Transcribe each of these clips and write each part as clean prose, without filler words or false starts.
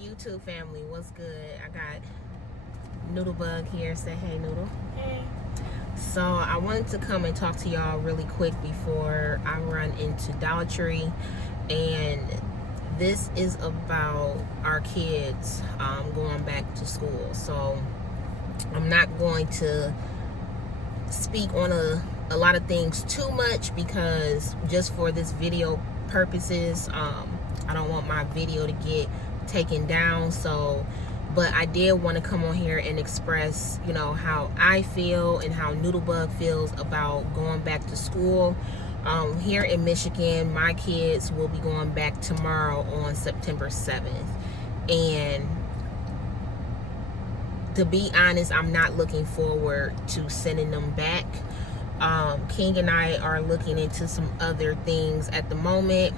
YouTube family, what's good? I got Noodlebug here. Say hey, Noodle. Hey. So I wanted to come and talk to y'all really quick before I run into Dollar Tree, and this is about our kids going back to school. So I'm not going to speak on a lot of things too much because just for this video purposes, I don't want my video to get taken down. So but I did want to come on here and express, how I feel and how Noodlebug feels about going back to school. Here in Michigan, my kids will be going back tomorrow on September 7th. And to be honest, I'm not looking forward to sending them back. King and I are looking into some other things at the moment.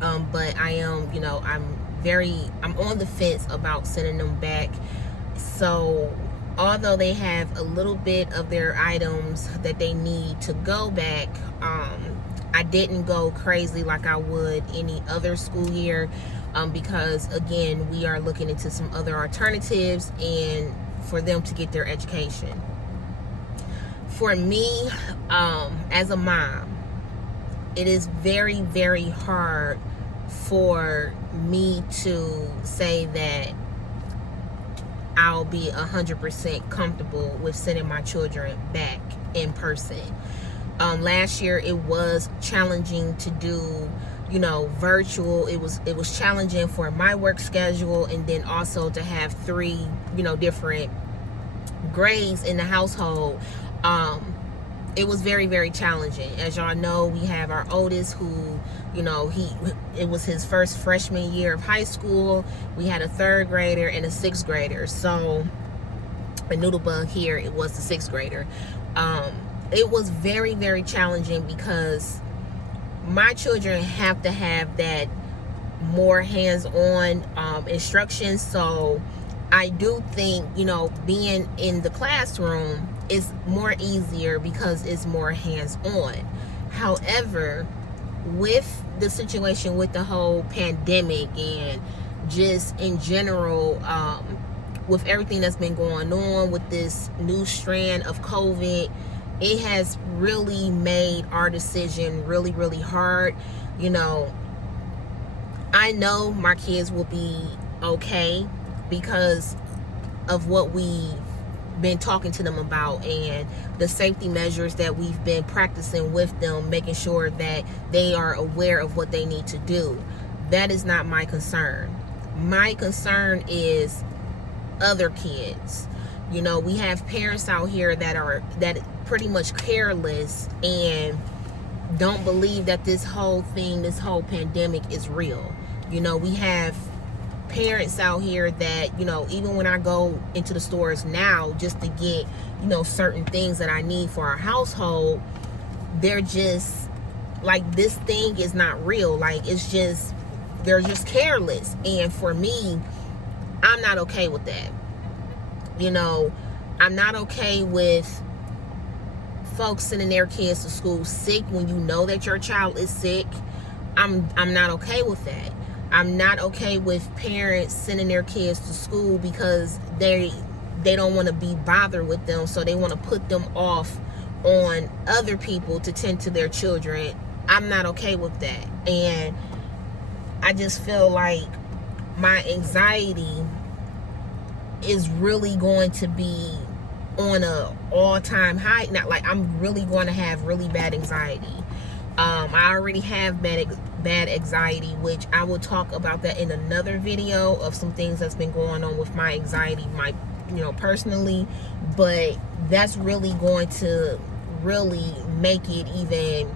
But I am, I'm on the fence about sending them back. So although they have a little bit of their items that they need to go back, I didn't go crazy like I would any other school year, because again, we are looking into some other alternatives and for them to get their education. For me, as a mom, it is very, very hard for me to say that I'll be 100% comfortable with sending my children back in person. Last year it was challenging to do, virtual. It was challenging for my work schedule, and then also to have three, different grades in the household. It was very, very challenging. As y'all know, we have our oldest who, it was his first freshman year of high school. We had a third grader and a sixth grader. So a Noodlebug here, it was the sixth grader. It was very, very challenging because my children have to have that more hands-on instruction. So I do think, being in the classroom is more easier because it's more hands-on. However, with the situation with the whole pandemic and just in general, with everything that's been going on with this new strand of COVID, it has really made our decision really, really hard. I know my kids will be okay because of what we've been talking to them about and the safety measures that we've been practicing with them, making sure that they are aware of what they need to do. That is not my concern. My concern is other kids. We have parents out here that pretty much careless and don't believe that this whole pandemic is real. We have parents out here that, even when I go into the stores now just to get, certain things that I need for our household, they're just like, this thing is not real. Like, they're just careless. And for me, I'm not okay with that. I'm not okay with folks sending their kids to school sick when you know that your child is sick. I'm not okay with that. I'm not okay with parents sending their kids to school because they don't want to be bothered with them, so they want to put them off on other people to tend to their children. I'm not okay with that. And I just feel like my anxiety is really going to be on a all-time high. Not like I'm really going to have really bad anxiety. I already have bad anxiety, which I will talk about that in another video of some things that's been going on with my anxiety, personally. But that's really going to really make it even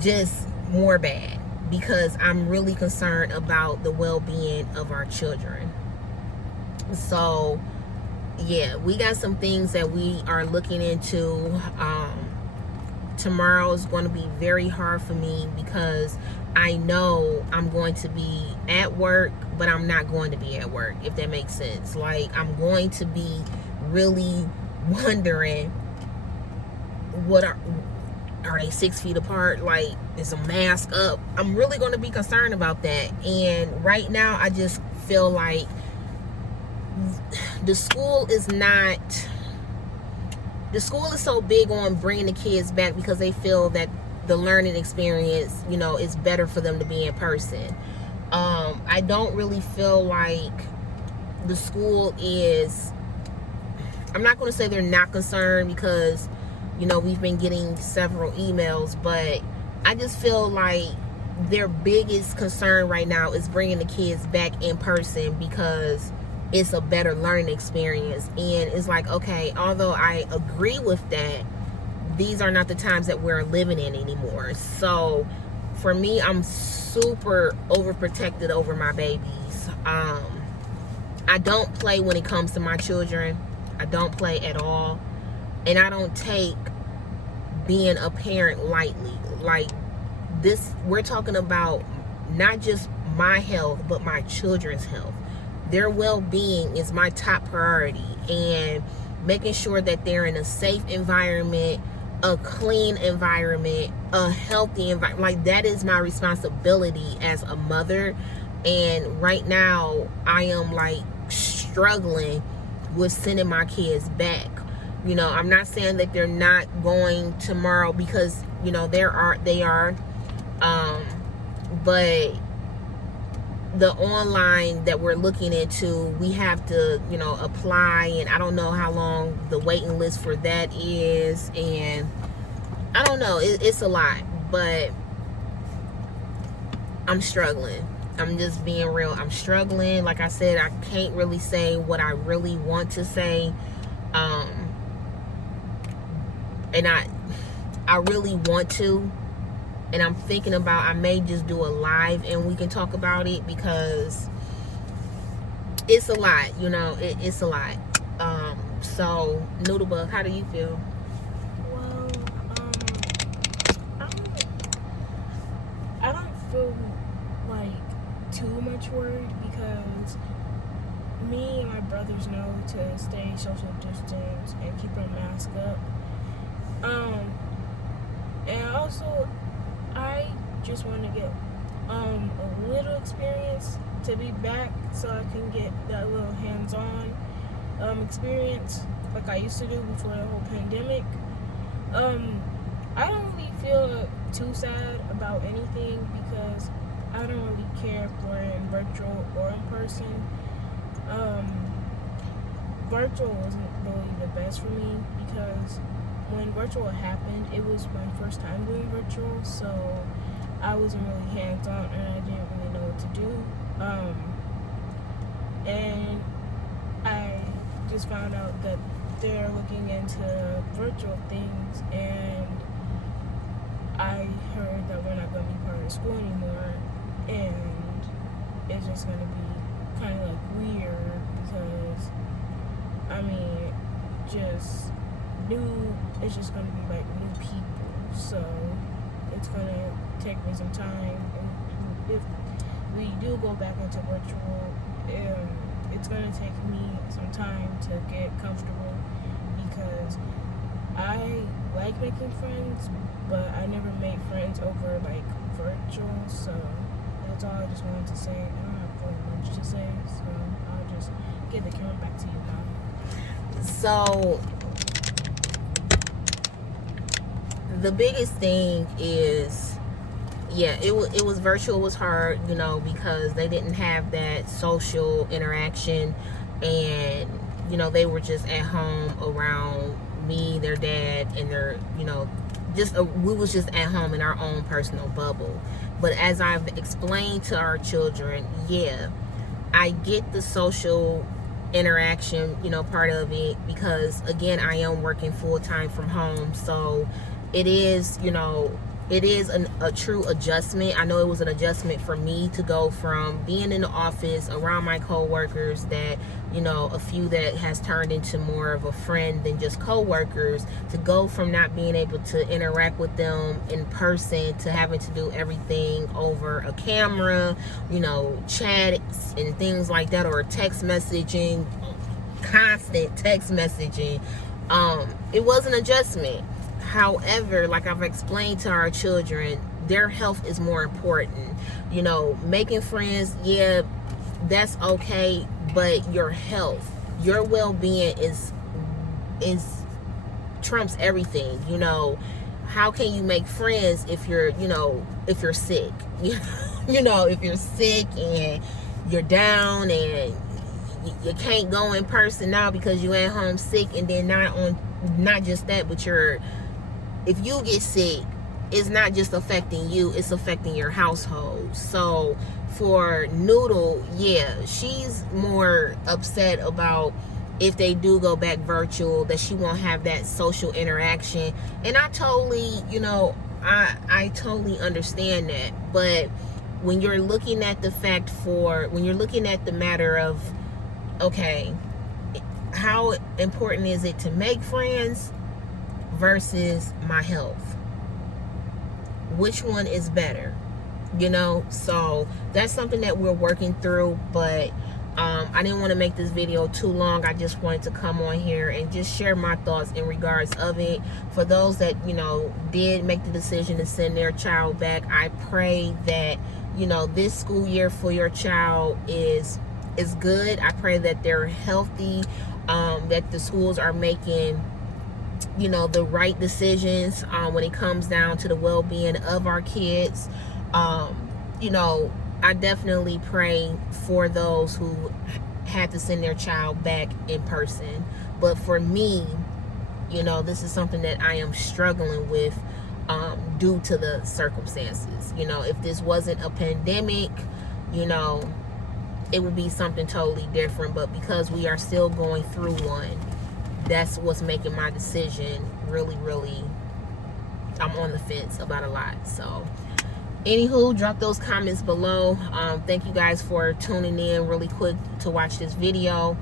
just more bad because I'm really concerned about the well-being of our children. So yeah, we got some things that we are looking into. Tomorrow is going to be very hard for me because I know I'm going to be at work, but I'm not going to be at work, if that makes sense. Like, I'm going to be really wondering Are they 6 feet apart? Like, is a mask up? I'm really going to be concerned about that. And right now, I just feel like the school is so big on bringing the kids back because they feel that the learning experience, you know, is better for them to be in person. I don't really feel like the school is, I'm not going to say they're not concerned because, you know, we've been getting several emails, but I just feel like their biggest concern right now is bringing the kids back in person because it's a better learning experience. And it's like, okay, although I agree with that, these are not the times that we're living in anymore. So for me, I'm super overprotected over my babies. I don't play when it comes to my children. I don't play at all. And I don't take being a parent lightly. Like this, we're talking about not just my health, but my children's health. Their well-being is my top priority, and making sure that they're in a safe environment, a clean environment, a healthy environment. Like, that is my responsibility as a mother. And right now I am like struggling with sending my kids back. You know, I'm not saying that they're not going tomorrow, because, you know, they are, but the online that we're looking into, we have to, you know, apply, and I don't know how long the waiting list for that is, and I don't know, it's a lot, but I'm struggling. I'm just being real. I'm struggling. Like I said, I can't really say what I really want to say, and I really want to. And I'm thinking about, I may just do a live and we can talk about it, because it's a lot, you know, it's a lot. So Noodlebug, how do you feel? Well, I don't feel like too much worried, because me and my brothers know to stay social distance and keep our mask up. And also, I just want to get a little experience to be back, so I can get that little hands-on experience like I used to do before the whole pandemic. I don't really feel too sad about anything, because I don't really care if we're in virtual or in person. Virtual wasn't really the best for me, because when virtual happened, it was my first time doing virtual, so I wasn't really hands-on and I didn't really know what to do. And I just found out that they're looking into virtual things, and I heard that we're not going to be part of school anymore, and it's just going to be kind of like weird, because I mean, it's just going to be like new people, so it's going to take me some time. And if we do go back into virtual, it's going to take me some time to get comfortable, because I like making friends, but I never made friends over like virtual. So that's all I just wanted to say. I don't have really much to say, so I'll just give the camera back to you now. So the biggest thing is, yeah, it was virtual. It was hard, you know, because they didn't have that social interaction, and, you know, they were just at home around me, their dad, and their, you know, just we was just at home in our own personal bubble. But as I've explained to our children, yeah, I get the social interaction, you know, part of it, because again, I am working full-time from home, so it is, you know, it is a true adjustment. I know it was an adjustment for me to go from being in the office around my co-workers, that, you know, a few that has turned into more of a friend than just co-workers, to go from not being able to interact with them in person to having to do everything over a camera, you know, chats and things like that, or text messaging, constant text messaging. It was an adjustment. However, like I've explained to our children, their health is more important. You know, making friends, yeah, that's okay, but your health, your well-being is trumps everything. You know, how can you make friends if you're, you know, if you're sick? You know, if you're sick and you're down and you can't go in person now because you at home sick, and then not just that, but if you get sick, it's not just affecting you, it's affecting your household. So for Noodle, yeah, she's more upset about if they do go back virtual, that she won't have that social interaction. And I totally, you know, I totally understand that. But when you're looking at the when you're looking at the matter of, okay, how important is it to make friends versus my health? Which one is better? You know, so that's something that we're working through. But I didn't want to make this video too long. I just wanted to come on here and just share my thoughts in regards of it. For those that, you know, did make the decision to send their child back, I pray that, you know, this school year for your child is good. I pray that they're healthy, that the schools are making, you know, the right decisions when it comes down to the well-being of our kids. You know, I definitely pray for those who had to send their child back in person. But for me, you know, this is something that I am struggling with due to the circumstances. You know, if this wasn't a pandemic, you know, it would be something totally different. But because we are still going through one, that's what's making my decision really, I'm on the fence about a lot. So anywho, drop those comments below. Thank you guys for tuning in really quick to watch this video.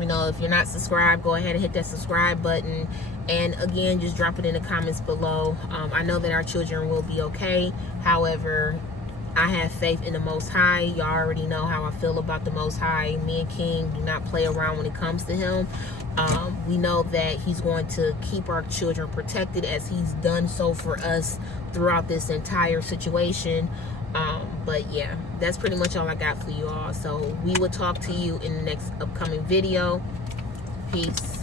You know, if you're not subscribed, go ahead and hit that subscribe button. And again, just drop it in the comments below. I know that our children will be okay. However, I have faith in the Most High. Y'all already know how I feel about the Most High. Me and King do not play around when it comes to him. We know that he's going to keep our children protected, as he's done so for us throughout this entire situation. But yeah, that's pretty much all I got for you all. So we will talk to you in the next upcoming video. Peace.